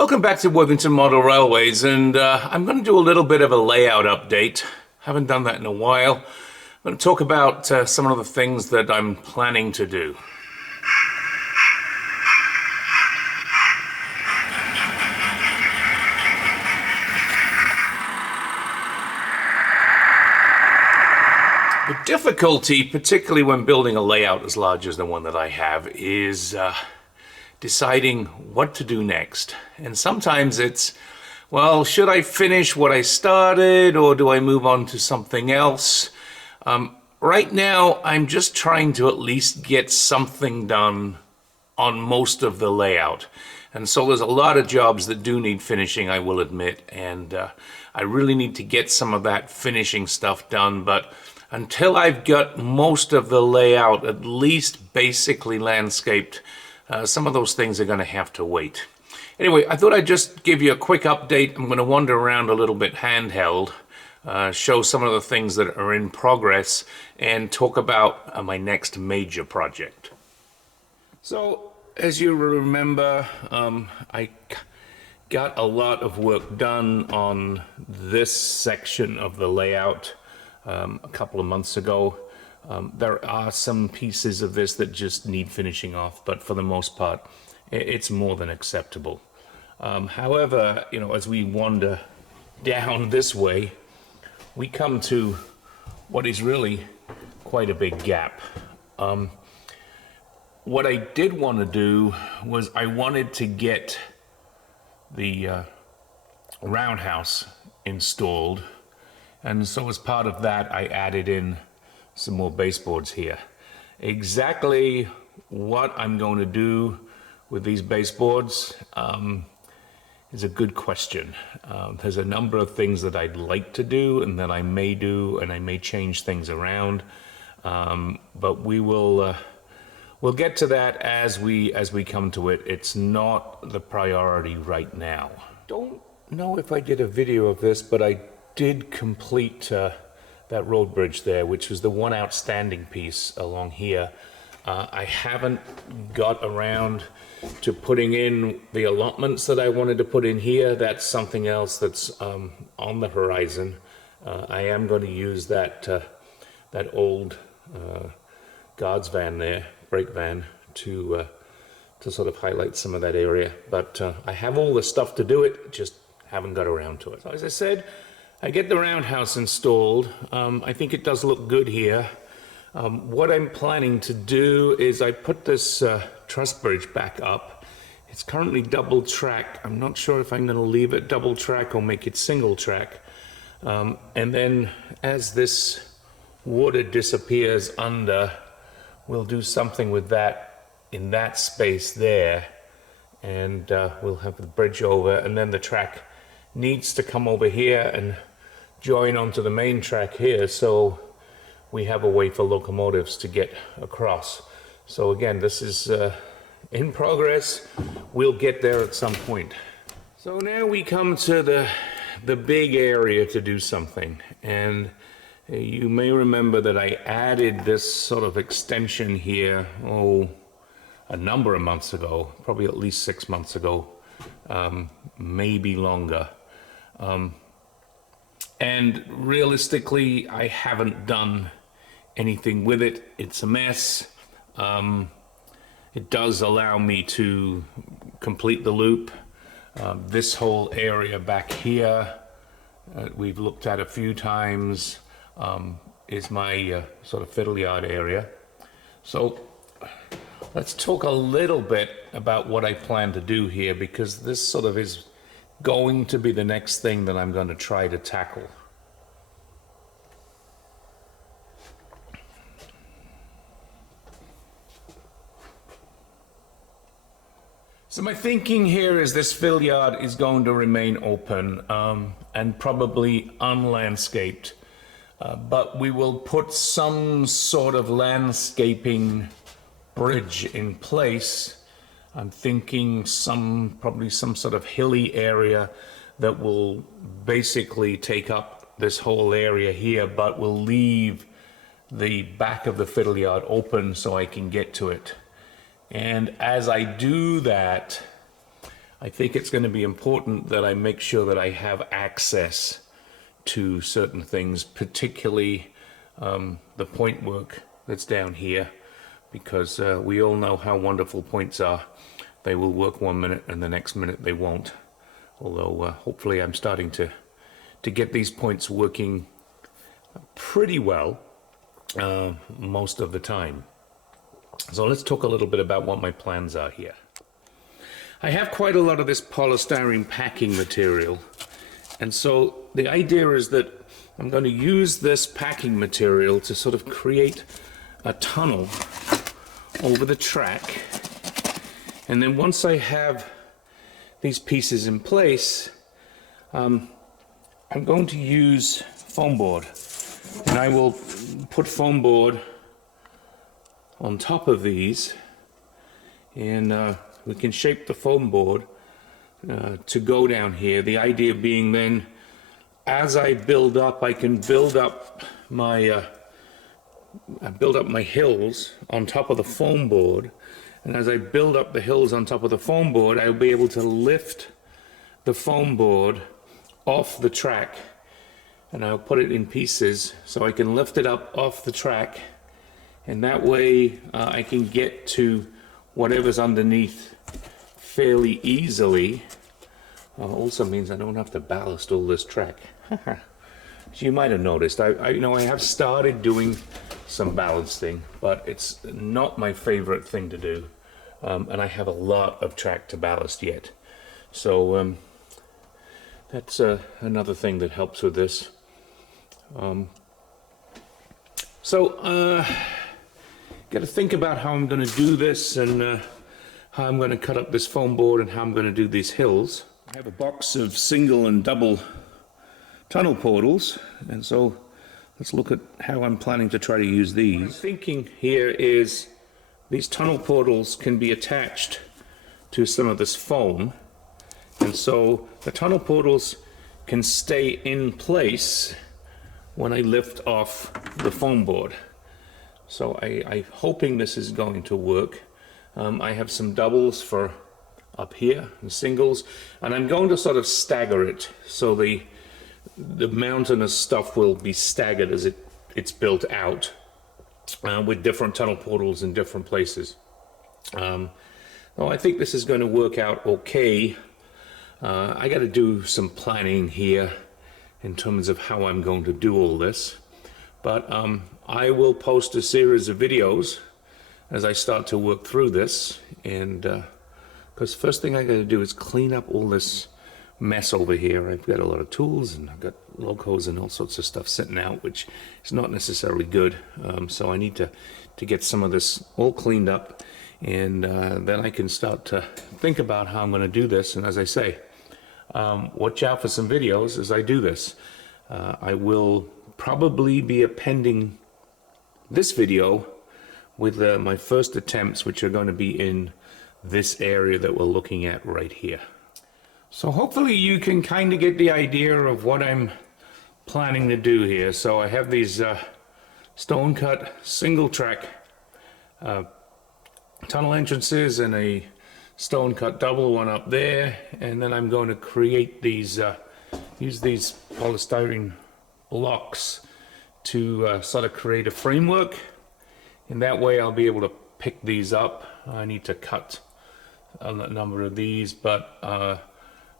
Welcome back to Worthington Model Railways, and I'm going to do a little bit of a layout update. Haven't done that in a while. I'm going to talk about some of the things that I'm planning to do. The difficulty, particularly when building a layout as large as the one that I have, is deciding what to do next. And sometimes it's, well, should I finish what I started or do I move on to something else? Right now, I'm just trying to at least get something done on most of the layout. And so there's a lot of jobs that do need finishing, I will admit, and I really need to get some of that finishing stuff done. But until I've got most of the layout at least basically landscaped, some of those things are going to have to wait. Anyway, I thought I'd just give you a quick update. I'm going to wander around a little bit handheld, show some of the things that are in progress, and talk about my next major project. So, as you remember, I got a lot of work done on this section of the layout a couple of months ago. There are some pieces of this that just need finishing off, but for the most part, it's more than acceptable. However, you know, as we wander down this way, we come to what is really quite a big gap. What I did want to do was I wanted to get the roundhouse installed, and so as part of that, I added in some more baseboards here. Exactly what I'm going to do with these baseboards is a good question. There's a number of things that I'd like to do and that I may do, and I may change things around, but we'll get to that as we come to it. It's not the priority right now. Don't know if I did a video of this, but I did complete that road bridge there, which was the one outstanding piece along here. I haven't got around to putting in the allotments that I wanted to put in here. That's something else that's on the horizon. I am going to use that old guards van there, brake van, to sort of highlight some of that area. But I have all the stuff to do it, just haven't got around to it. So as I said, I get the roundhouse installed. I think it does look good here. What I'm planning to do is I put this truss bridge back up. It's currently double track. I'm not sure if I'm going to leave it double track or make it single track. And then as this water disappears under, we'll do something with that in that space there. And we'll have the bridge over, and then the track needs to come over here and join onto the main track here, so we have a way for locomotives to get across. So again, this is in progress. We'll get there at some point. So now we come to the big area to do something, and you may remember that I added this sort of extension here, a number of months ago, probably at least 6 months ago, maybe longer. And realistically, I haven't done anything with it. It's a mess. It does allow me to complete the loop. This whole area back here, we've looked at a few times, is my sort of fiddle yard area. So let's talk a little bit about what I plan to do here, because this sort of is going to be the next thing that I'm going to try to tackle. So my thinking here is this fill yard is going to remain open and probably unlandscaped, but we will put some sort of landscaping bridge in place. I'm thinking probably some sort of hilly area that will basically take up this whole area here, but will leave the back of the fiddle yard open so I can get to it. And as I do that, I think it's going to be important that I make sure that I have access to certain things, particularly the point work that's down here, because we all know how wonderful points are. They will work 1 minute and the next minute they won't. Although hopefully I'm starting to get these points working pretty well most of the time. So let's talk a little bit about what my plans are here. I have quite a lot of this polystyrene packing material, and so the idea is that I'm going to use this packing material to sort of create a tunnel over the track, and then once I have these pieces in place, I'm going to use foam board, and I will put foam board on top of these, and we can shape the foam board to go down here. The idea being then, as I build up, I can build up my hills on top of the foam board, and as I build up the hills on top of the foam board, I'll be able to lift the foam board off the track, and I'll put it in pieces so I can lift it up off the track, and that way I can get to whatever's underneath fairly easily. Also means I don't have to ballast all this track. As you might have noticed, I have started doing some ballasting, but it's not my favorite thing to do, and I have a lot of track to ballast yet. So that's another thing that helps with this. Got to think about how I'm going to do this, and how I'm going to cut up this foam board, and how I'm going to do these hills. I have a box of single and double tunnel portals, and so let's look at how I'm planning to try to use these. What I'm thinking here is these tunnel portals can be attached to some of this foam, and so the tunnel portals can stay in place when I lift off the foam board. So I'm hoping this is going to work. I have some doubles for up here and singles, and I'm going to sort of stagger it so the mountainous stuff will be staggered as it's built out, with different tunnel portals in different places. I think this is going to work out okay. I got to do some planning here in terms of how I'm going to do all this, but I will post a series of videos as I start to work through this, and because first thing I got to do is clean up all this mess over here. I've got a lot of tools, and I've got locos and all sorts of stuff sitting out, which is not necessarily good. So I need to get some of this all cleaned up, and then I can start to think about how I'm going to do this. And as I say, watch out for some videos as I do this. I will probably be appending this video with my first attempts, which are going to be in this area that we're looking at right here. So hopefully you can kind of get the idea of what I'm planning to do here. So I have these stone cut single track tunnel entrances and a stone cut double one up there, and then I'm going to create these use these polystyrene blocks to sort of create a framework, and that way I'll be able to pick these up. I need to cut a number of these, but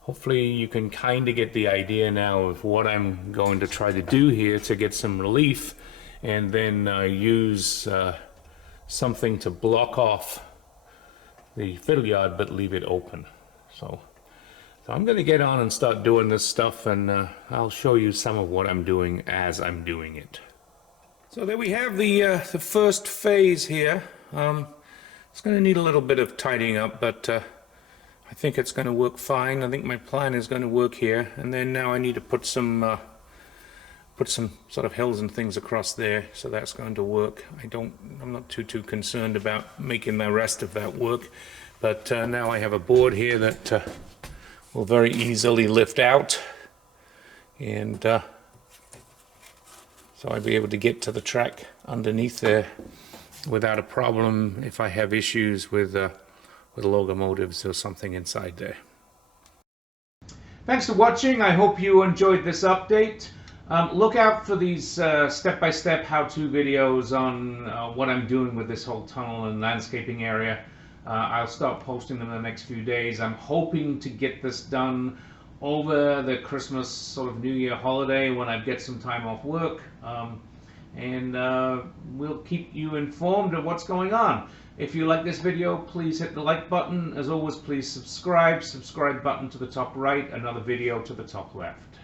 hopefully you can kind of get the idea now of what I'm going to try to do here to get some relief, and then use something to block off the fiddle yard but leave it open. So I'm going to get on and start doing this stuff, and I'll show you some of what I'm doing as I'm doing it. So there we have the first phase here. It's going to need a little bit of tidying up, but I think it's going to work fine. I think my plan is going to work here, and then now I need to put some sort of hills and things across there, so that's going to work. I'm not too concerned about making the rest of that work, but now I have a board here that will very easily lift out, and so I'll be able to get to the track underneath there without a problem if I have issues with locomotives or something inside there. Thanks for watching. I hope you enjoyed this update. Look out for these step-by-step how-to videos on what I'm doing with this whole tunnel and landscaping area. I'll start posting them in the next few days. I'm hoping to get this done over the Christmas sort of New Year holiday when I get some time off work. And we'll keep you informed of what's going on. If you like this video, please hit the like button. As always, please subscribe button to the top right, another video to the top left.